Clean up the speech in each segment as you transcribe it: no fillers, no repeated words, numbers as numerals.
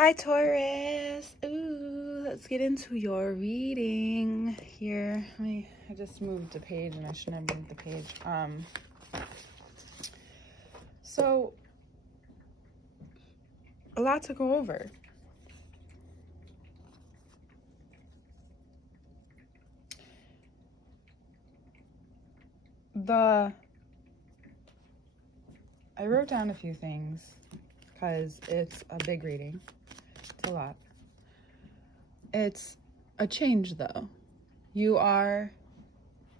Hi, Taurus. Ooh, let's get into your reading here. I just moved the page and I shouldn't have moved the page. So a lot to go over. I wrote down a few things because it's a big reading. It's a lot. It's a change, though. You are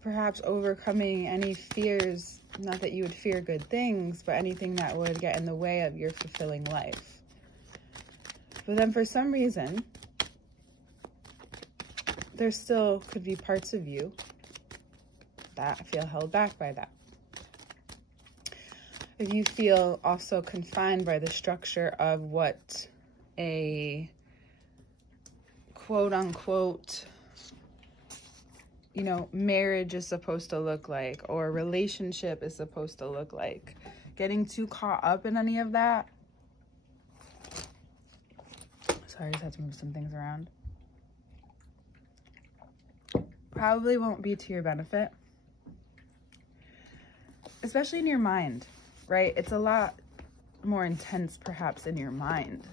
perhaps overcoming any fears, not that you would fear good things, but anything that would get in the way of your fulfilling life. But then for some reason, there still could be parts of you that feel held back by that. If you feel also confined by the structure of what a quote unquote, marriage is supposed to look like, or a relationship is supposed to look like, getting too caught up in any of that. Sorry, I just had to move some things around. Probably won't be to your benefit, especially in your mind, right? It's a lot more intense perhaps in your mind.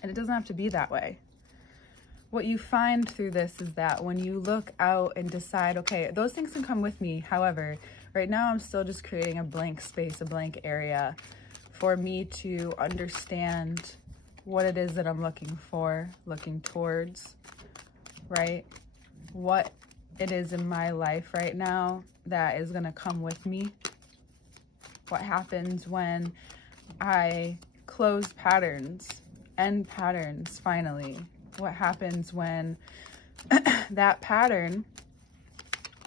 And it doesn't have to be that way. What you find through this is that when you look out and decide, okay, those things can come with me. However, right now I'm still just creating a blank space, a blank area for me to understand what it is that I'm looking for, looking towards, right? What it is in my life right now that is going to come with me. What happens when I close patterns, end patterns finally? What happens when that pattern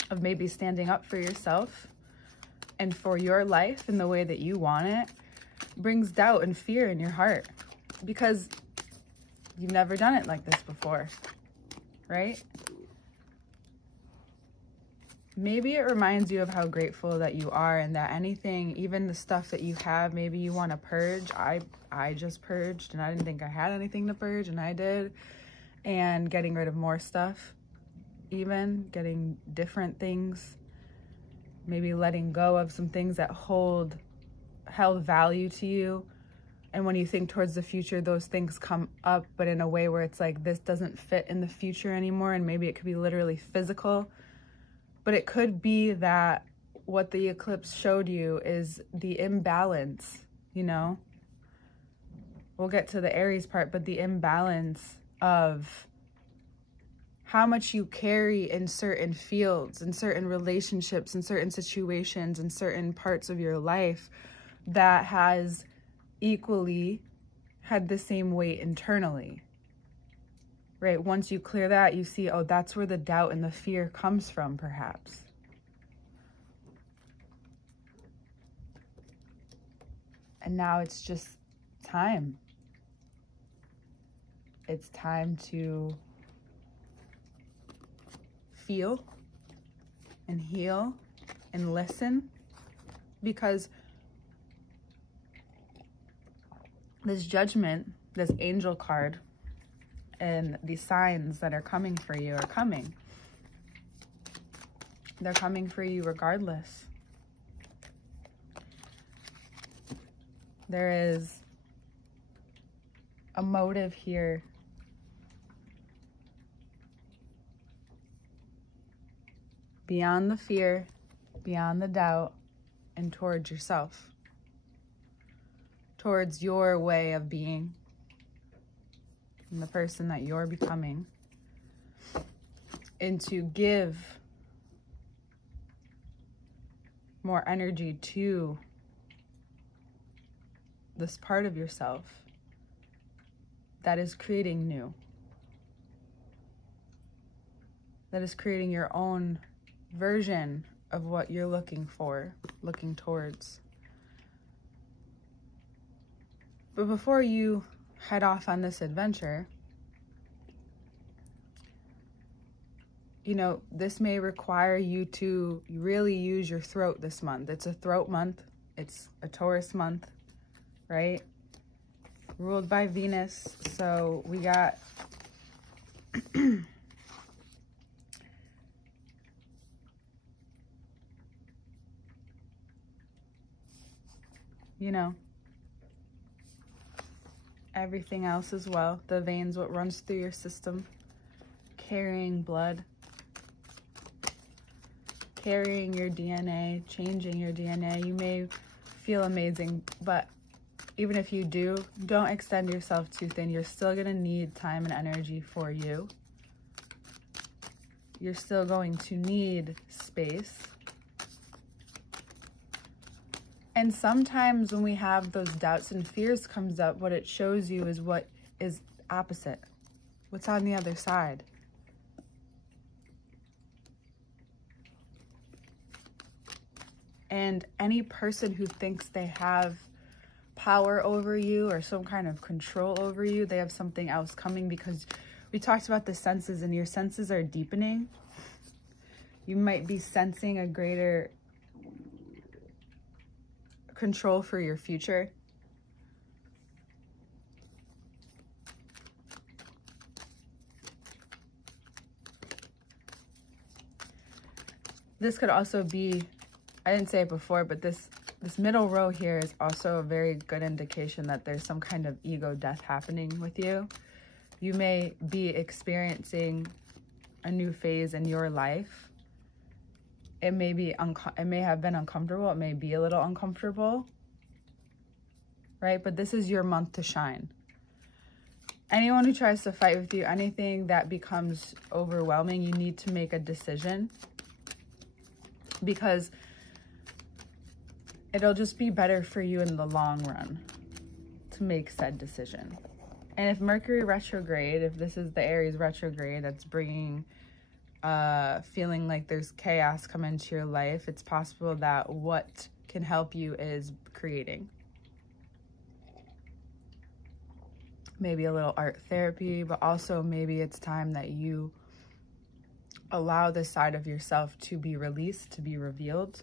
of maybe standing up for yourself and for your life in the way that you want it brings doubt and fear in your heart because you've never done it like this before, right? Maybe it reminds you of how grateful that you are and that anything, even the stuff that you have, maybe you want to purge. I just purged and I didn't think I had anything to purge, and I did. And getting rid of more stuff, even getting different things, maybe letting go of some things that held value to you. And when you think towards the future, those things come up, but in a way where it's like, this doesn't fit in the future anymore. And maybe it could be literally physical. But it could be that what the eclipse showed you is the imbalance, We'll get to the Aries part, but the imbalance of how much you carry in certain fields, in certain relationships, in certain situations, in certain parts of your life that has equally had the same weight internally. Right, once you clear that, you see, oh, that's where the doubt and the fear comes from, perhaps. And now it's just time. It's time to feel and heal and listen, because this judgment, this angel card, and the signs that are coming for you are coming. They're coming for you regardless. There is a motive here beyond the fear, beyond the doubt, and towards yourself, towards your way of being and the person that you're becoming, and to give more energy to this part of yourself that is creating new, that is creating your own version of what you're looking for, looking towards. But before you head off on this adventure, this may require you to really use your throat this month. It's a throat month. It's a Taurus month, right? ruled by Venus. So we got you know, everything else as well. The veins, what runs through your system, carrying blood, carrying your DNA, changing your DNA. You may feel amazing, but even if you do, don't extend yourself too thin. You're still going to need time and energy for you. You're still going to need space. And sometimes when we have those doubts and fears comes up, what it shows you is what is opposite, what's on the other side. And any person who thinks they have power over you or some kind of control over you, they have something else coming, because we talked about the senses, and your senses are deepening. You might be sensing a greater control for your future. This could also be, I didn't say it before, but this middle row here is also a very good indication that there's some kind of ego death happening with you. You may be experiencing a new phase in your life. It may have been uncomfortable. It may be a little uncomfortable, right? But this is your month to shine. Anyone who tries to fight with you, anything that becomes overwhelming, you need to make a decision, because it'll just be better for you in the long run to make said decision. And if Mercury retrograde, if this is the Aries retrograde that's bringing feeling like there's chaos come into your life, it's possible that what can help you is creating. Maybe a little art therapy, but also maybe it's time that you allow this side of yourself to be released, to be revealed.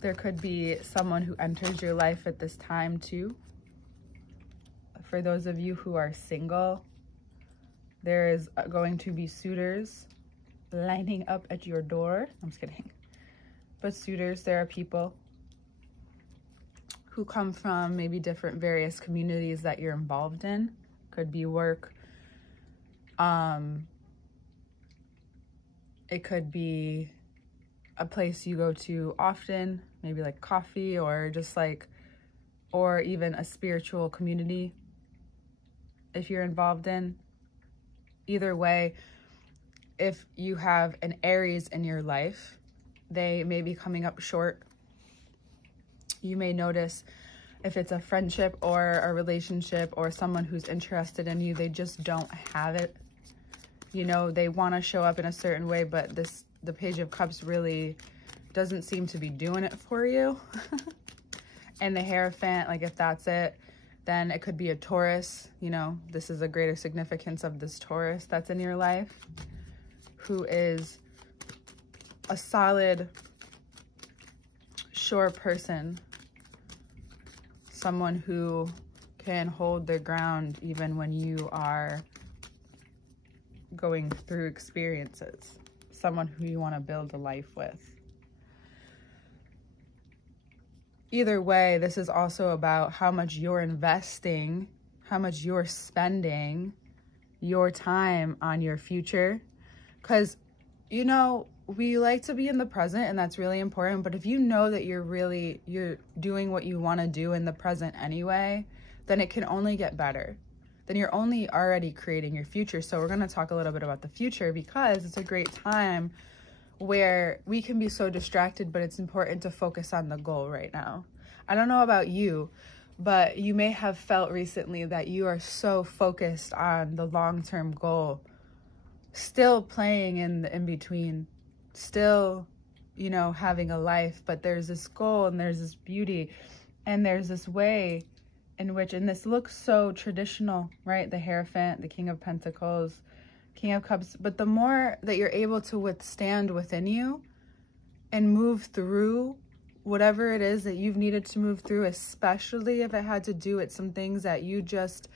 There could be someone who enters your life at this time too. For those of you who are single, there is going to be suitors lining up at your door. I'm just kidding. But suitors, there are people who come from maybe different various communities that you're involved in. Could be work. It could be a place you go to often, maybe like coffee, or just like, or even a spiritual community if you're involved in. Either way, if you have an Aries in your life, they may be coming up short. You may notice if it's a friendship or a relationship or someone who's interested in you, they just don't have it. You know, they want to show up in a certain way, but the Page of Cups really doesn't seem to be doing it for you. And the Hierophant, like if that's it, then it could be a Taurus. You know, this is a greater significance of this Taurus that's in your life, who is a solid, sure person. Someone who can hold their ground even when you are going through experiences. Someone who you want to build a life with. Either way, this is also about how much you're investing, how much you're spending your time on your future. Because, you know, we like to be in the present, and that's really important. But if you know that you're doing what you want to do in the present anyway, then it can only get better. Then you're only already creating your future. So we're going to talk a little bit about the future, because it's a great time where we can be so distracted, but it's important to focus on the goal right now. I don't know about you, but you may have felt recently that you are so focused on the long-term goal, still playing in the in-between, still, you know, having a life, but there's this goal and there's this beauty and there's this way in which, and this looks so traditional, right? The Hierophant, the King of Pentacles, King of Cups, but the more that you're able to withstand within you and move through whatever it is that you've needed to move through, especially if it had to do with some things that you just,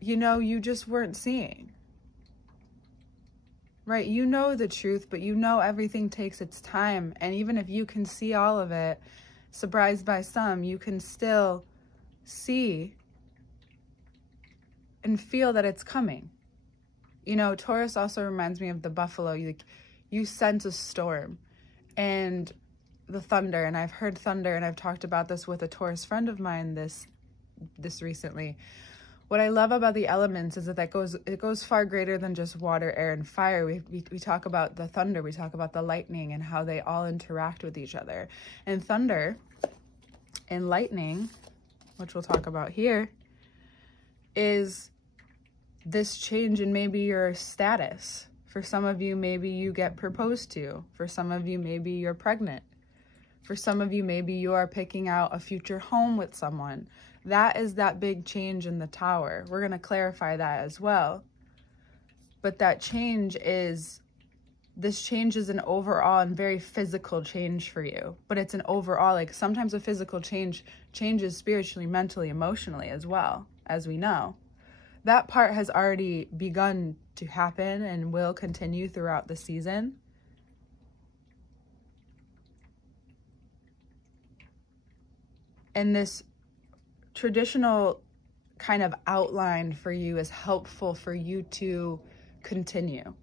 you know, you just weren't seeing. Right? You know the truth, but you know everything takes its time. And even if you can see all of it, surprised by some, you can still see and feel that it's coming. You know, Taurus also reminds me of the buffalo. You sense a storm and the thunder. And I've heard thunder, and I've talked about this with a Taurus friend of mine this recently. What I love about the elements is that it goes far greater than just water, air, and fire. We talk about the thunder, we talk about the lightning, and how they all interact with each other. And thunder and lightning, which we'll talk about here, is this change in maybe your status. For some of you, maybe you get proposed to. For some of you, maybe you're pregnant. For some of you, maybe you are picking out a future home with someone. That is that big change in the Tower. We're going to clarify that as well. But that change is, this change is an overall and very physical change for you. But it's an overall, like sometimes a physical change changes spiritually, mentally, emotionally as well, as we know. That part has already begun to happen and will continue throughout the season. And this traditional kind of outline for you is helpful for you to continue.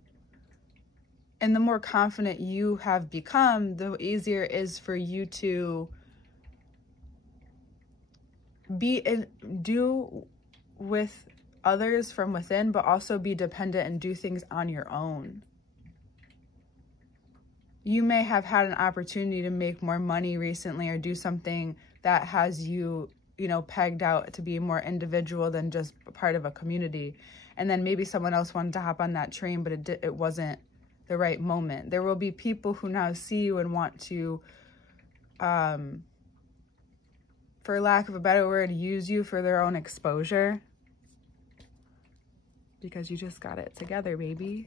And the more confident you have become, the easier it is for you to do with others from within, but also be dependent and do things on your own. You may have had an opportunity to make more money recently or do something that has you, you know, pegged out to be more individual than just part of a community. And then maybe someone else wanted to hop on that train, but it wasn't the right moment. There will be people who now see you and want to, for lack of a better word, use you for their own exposure. Because you just got it together, baby.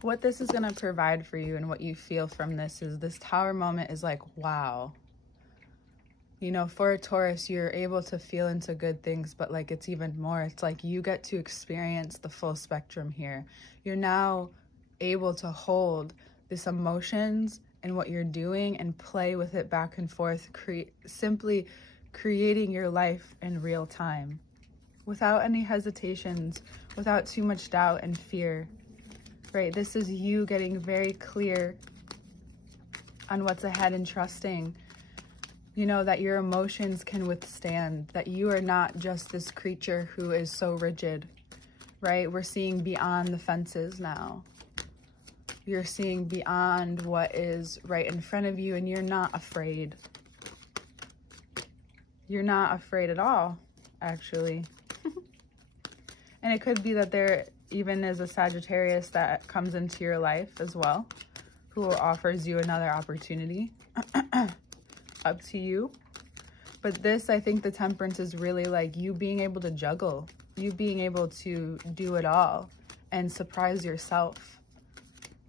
What this is going to provide for you and what you feel from this is this Tower moment is like, wow. You know, for a Taurus, you're able to feel into good things, but like it's even more. It's like you get to experience the full spectrum here. You're now able to hold this emotions and what you're doing and play with it back and forth, simply creating your life in real time without any hesitations, without too much doubt and fear. Right? This is you getting very clear on what's ahead and trusting, you know, that your emotions can withstand, that you are not just this creature who is so rigid, right? We're seeing beyond the fences now. You're seeing beyond what is right in front of you, and you're not afraid. You're not afraid at all, actually. And it could be that there even is a Sagittarius that comes into your life as well, who offers you another opportunity. Up to you. But this, I think the Temperance is really like you being able to juggle, you being able to do it all and surprise yourself.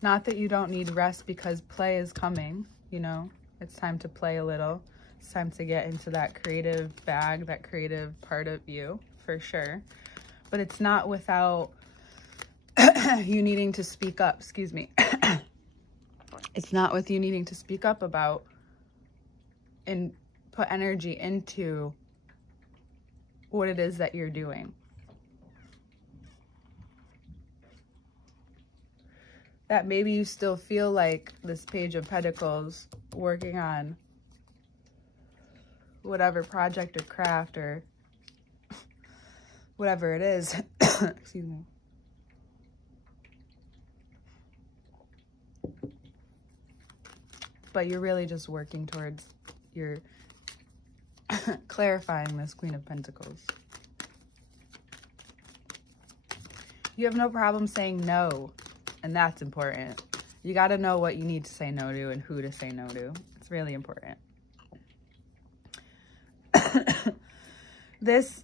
Not that you don't need rest, because play is coming, you know, it's time to play a little. It's time to get into that creative bag, that creative part of you, for sure. But it's not without you needing to speak up, excuse me. It's not with you needing to speak up about and put energy into what it is that you're doing. That maybe you still feel like this Page of Pentacles working on whatever project or craft or whatever it is. Excuse me. but you're really just working towards your clarifying this Queen of Pentacles. You have no problem saying no, and that's important. You got to know what you need to say no to and who to say no to. It's really important. This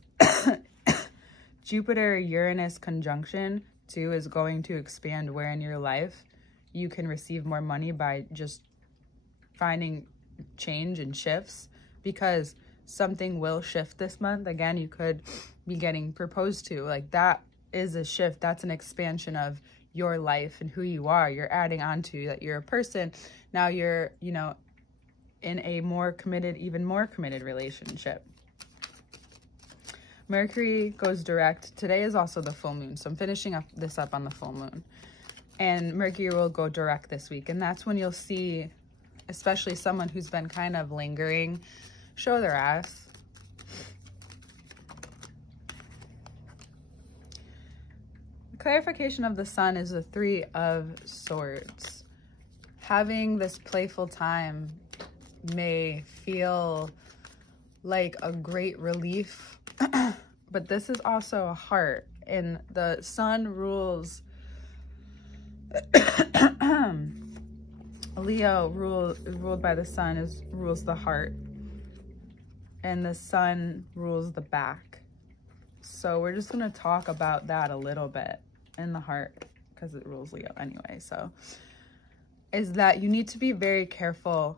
Jupiter-Uranus conjunction, too, is going to expand where in your life you can receive more money by just finding change and shifts, because something will shift this month. Again, you could be getting proposed to. Like, that is a shift. That's an expansion of your life and who you are. You're adding on to that you're a person. Now you're, you know, in a more committed, even more committed relationship. Mercury goes direct. Today is also the full moon, so I'm finishing this up on the full moon. And Mercury will go direct this week, and that's when you'll see, especially someone who's been kind of lingering, show their ass. The clarification of the sun is the Three of Swords. Having this playful time may feel like a great relief, but this is also a heart, and the sun rules Leo, ruled by the sun, rules the heart, and the sun rules the back. So we're just going to talk about that a little bit in the heart, because it rules Leo anyway. So is that you need to be very careful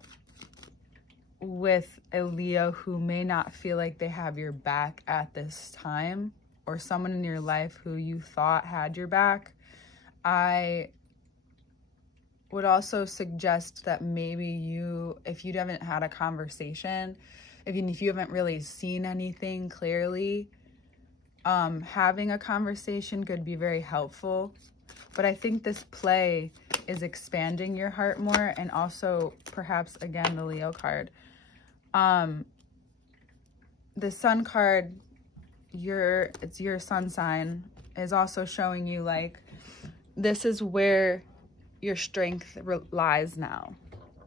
with a Leo who may not feel like they have your back at this time, or someone in your life who you thought had your back. I would also suggest that maybe you, if you haven't had a conversation, if you haven't really seen anything clearly, having a conversation could be very helpful. But I think this play is expanding your heart more, and also perhaps, again, the Leo card. The sun card, it's your sun sign, is also showing you, like, this is where your strength lies now.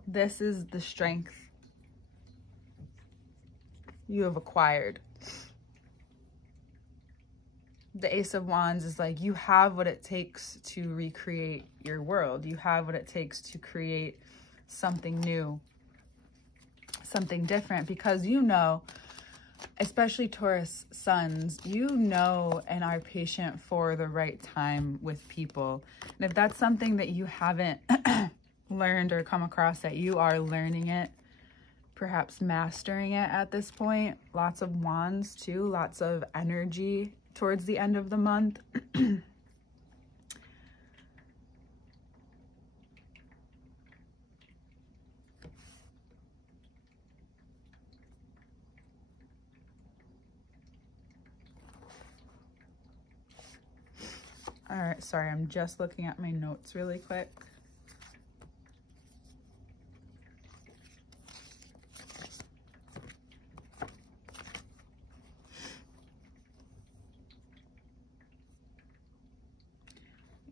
This is the strength you have acquired. The Ace of Wands is like, you have what it takes to recreate your world. You have what it takes to create something new, something different, because you know, especially Taurus suns, you know, and are patient for the right time with people. And if that's something that you haven't learned or come across, that you are learning it, perhaps mastering it at this point. Lots of wands too, lots of energy towards the end of the month. All right, sorry, I'm just looking at my notes really quick.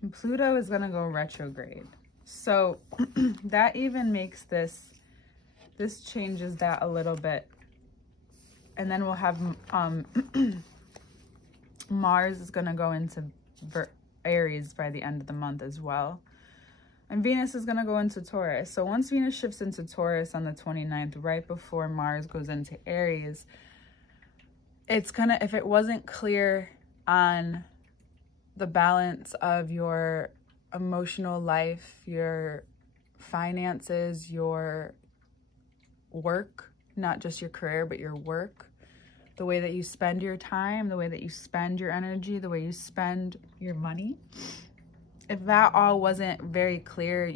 And Pluto is going to go retrograde. So that even makes this changes that a little bit. And then we'll have Mars is going to go into Aries by the end of the month as well. And Venus is going to go into Taurus. So once Venus shifts into Taurus on the 29th, right before Mars goes into Aries, it's going to, if it wasn't clear on the balance of your emotional life, your finances, your work, not just your career, but your work, the way that you spend your time, the way that you spend your energy, the way you spend your money. If that all wasn't very clear,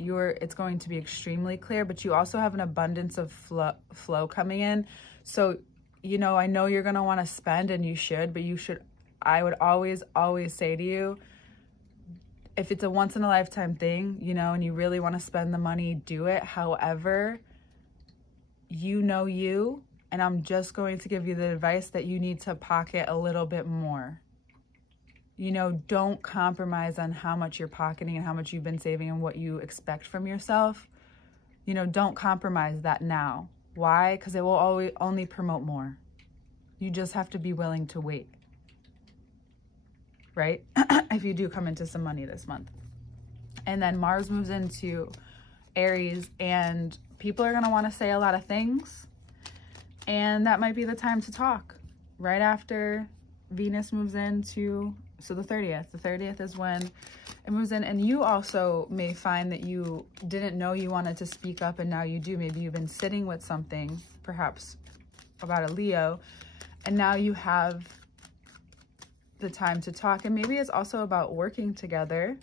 it's going to be extremely clear, but you also have an abundance of flow coming in. So, you know, I know you're going to want to spend, and you should, but I would always say to you, if it's a once in a lifetime thing, you know, and you really want to spend the money, do it. However, you know you. And I'm just going to give you the advice that you need to pocket a little bit more. You know, don't compromise on how much you're pocketing and how much you've been saving and what you expect from yourself. You know, don't compromise that now. Why? Because it will always only promote more. You just have to be willing to wait, right? If you do come into some money this month. And then Mars moves into Aries, and people are going to want to say a lot of things. And that might be the time to talk. Right after Venus moves into, so the 30th. The 30th is when it moves in. And you also may find that you didn't know you wanted to speak up, and now you do. Maybe you've been sitting with something, perhaps about a Leo, and now you have the time to talk. And maybe it's also about working together.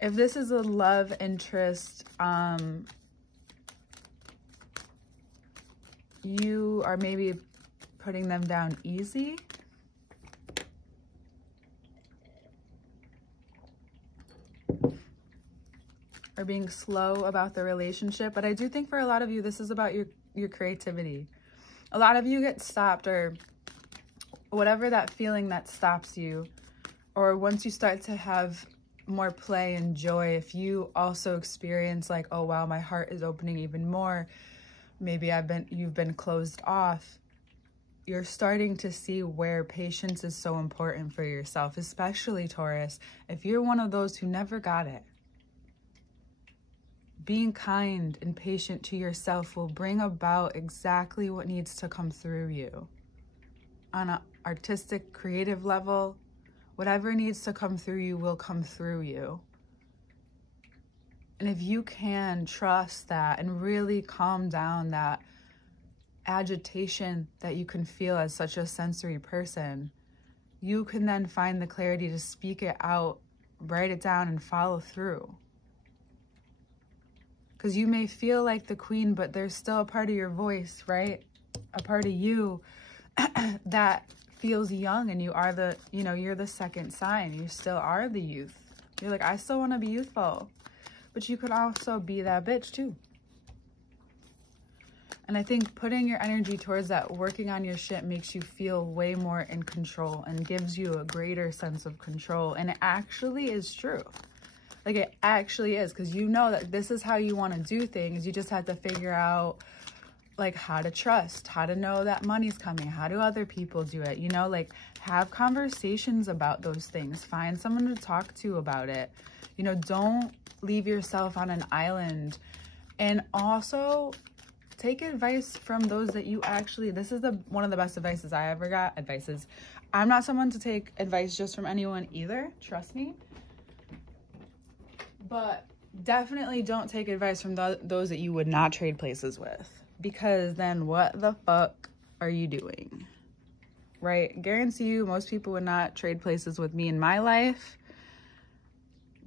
If this is a love interest, you are maybe putting them down easy. Or being slow about the relationship. But I do think for a lot of you, this is about your creativity. A lot of you get stopped, or whatever that feeling that stops you, or once you start to have more play and joy, if you also experience like, oh wow, my heart is opening even more, maybe you've been closed off, you're starting to see where patience is so important for yourself, especially Taurus. If you're one of those who never got it, being kind and patient to yourself will bring about exactly what needs to come through you on an artistic, creative level. Whatever needs to come through you will come through you. And if you can trust that and really calm down that agitation that you can feel as such a sensory person, you can then find the clarity to speak it out, write it down, and follow through. Because you may feel like the queen, but there's still a part of your voice, right? A part of you that feels young, and you are the, you know, you're the second sign. You still are the youth. You're like, I still want to be youthful. But you could also be that bitch too. And I think putting your energy towards that, working on your shit, makes you feel way more in control and gives you a greater sense of control. And it actually is true. Like, it actually is, because you know that this is how you want to do things. You just have to figure out, like, how to trust, how to know that money's coming, how do other people do it, you know, like, have conversations about those things, find someone to talk to about it, you know, don't leave yourself on an island. And also take advice from those that you actually, this is one of the best advices I ever got. I'm not someone to take advice just from anyone either, trust me. But definitely don't take advice from those that you would not trade places with, because then what the fuck are you doing, right? Guarantee you most people would not trade places with me in my life,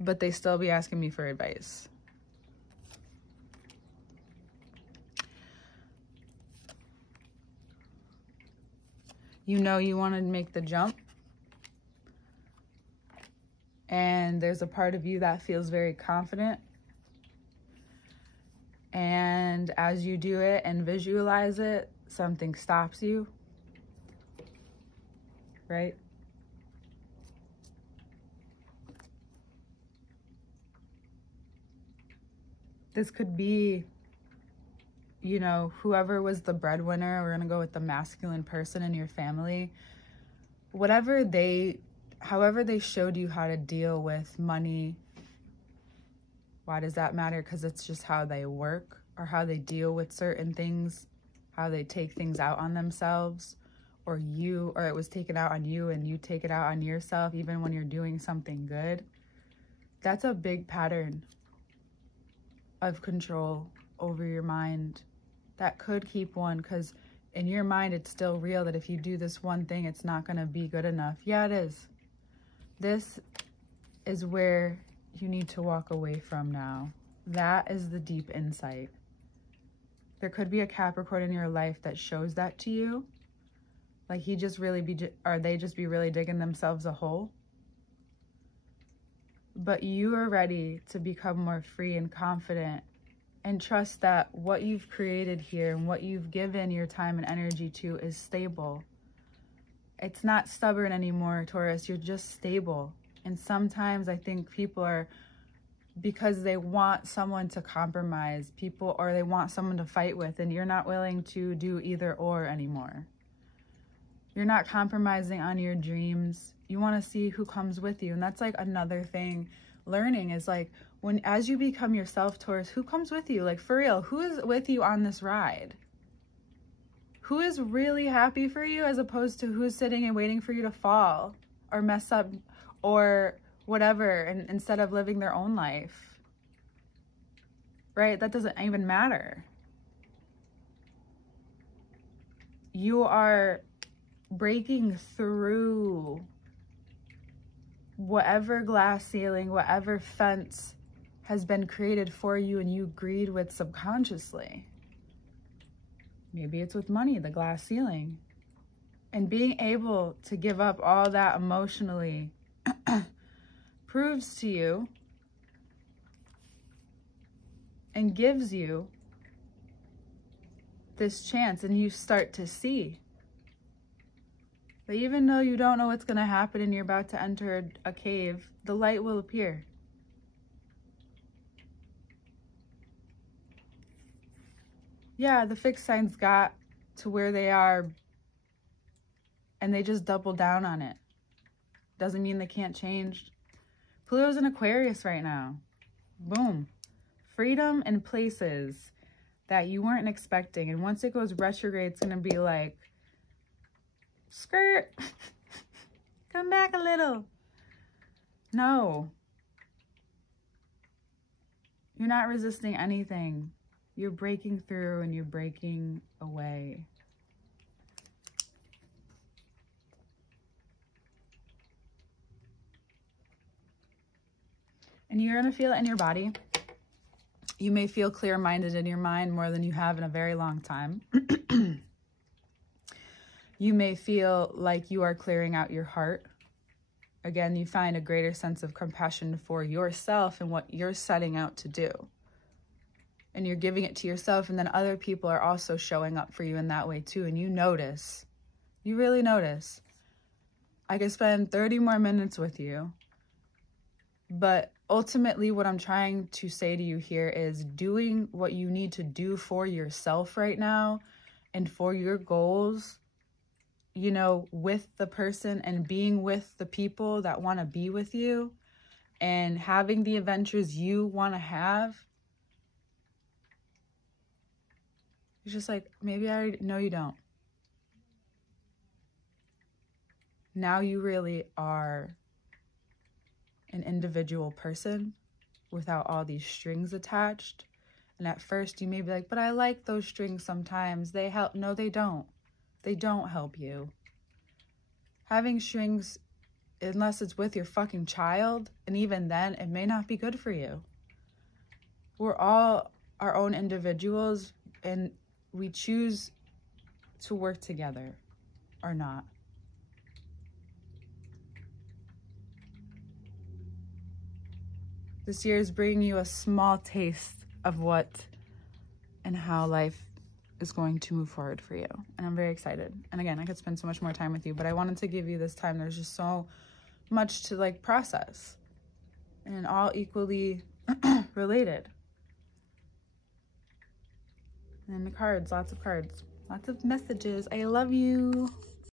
but they still be asking me for advice. You know you want to make the jump. And there's a part of you that feels very confident. And as you do it and visualize it, something stops you, right? This could be, you know, whoever was the breadwinner. We're going to go with the masculine person in your family. However they showed you how to deal with money. Why does that matter? Because it's just how they work, or how they deal with certain things, how they take things out on themselves, or it was taken out on you and you take it out on yourself even when you're doing something good. That's a big pattern of control over your mind that could keep one, because in your mind it's still real that if you do this one thing, it's not going to be good enough. Yeah, it is. This is where you need to walk away from now. That is the deep insight. There could be a Capricorn in your life that shows that to you. Like they just be really digging themselves a hole. But you are ready to become more free and confident, and trust that what you've created here and what you've given your time and energy to is stable. It's not stubborn anymore, Taurus. You're just stable. And sometimes I think people are because they want someone to compromise people, or they want someone to fight with, and you're not willing to do either or anymore. You're not compromising on your dreams. You want to see who comes with you. And that's like another thing learning is like, as you become yourself, Taurus, who comes with you? Like, for real, who is with you on this ride? Who is really happy for you, as opposed to who's sitting and waiting for you to fall or mess up or whatever, and instead of living their own life, right? That doesn't even matter. You are breaking through whatever glass ceiling, whatever fence has been created for you and you agreed with subconsciously. Maybe it's with money, the glass ceiling. And being able to give up all that emotionally proves to you and gives you this chance, and you start to see that even though you don't know what's going to happen and you're about to enter a cave, the light will appear. Yeah, the fixed signs got to where they are and they just double down on it. Doesn't mean they can't change. Pluto's in Aquarius right now. Boom. Freedom in places that you weren't expecting. And once it goes retrograde, it's going to be like, skirt, come back a little. No. You're not resisting anything. You're breaking through and you're breaking away. And you're going to feel it in your body. You may feel clear-minded in your mind more than you have in a very long time. You may feel like you are clearing out your heart. Again, you find a greater sense of compassion for yourself and what you're setting out to do. And you're giving it to yourself, and then other people are also showing up for you in that way too. And you notice, you really notice. I could spend 30 more minutes with you, but ultimately what I'm trying to say to you here is doing what you need to do for yourself right now and for your goals, you know, with the person and being with the people that want to be with you and having the adventures you want to have. It's just like, maybe I already know you don't. Now you really are an individual person without all these strings attached. And at first you may be like, but I like those strings sometimes. They help. No, they don't. They don't help you. Having strings, unless it's with your fucking child, and even then, it may not be good for you. We're all our own individuals, and we choose to work together or not. This year is bringing you a small taste of what and how life is going to move forward for you. And I'm very excited. And again, I could spend so much more time with you, but I wanted to give you this time. There's just so much to like process, and all equally related. And the cards, lots of cards, lots of messages. I love you.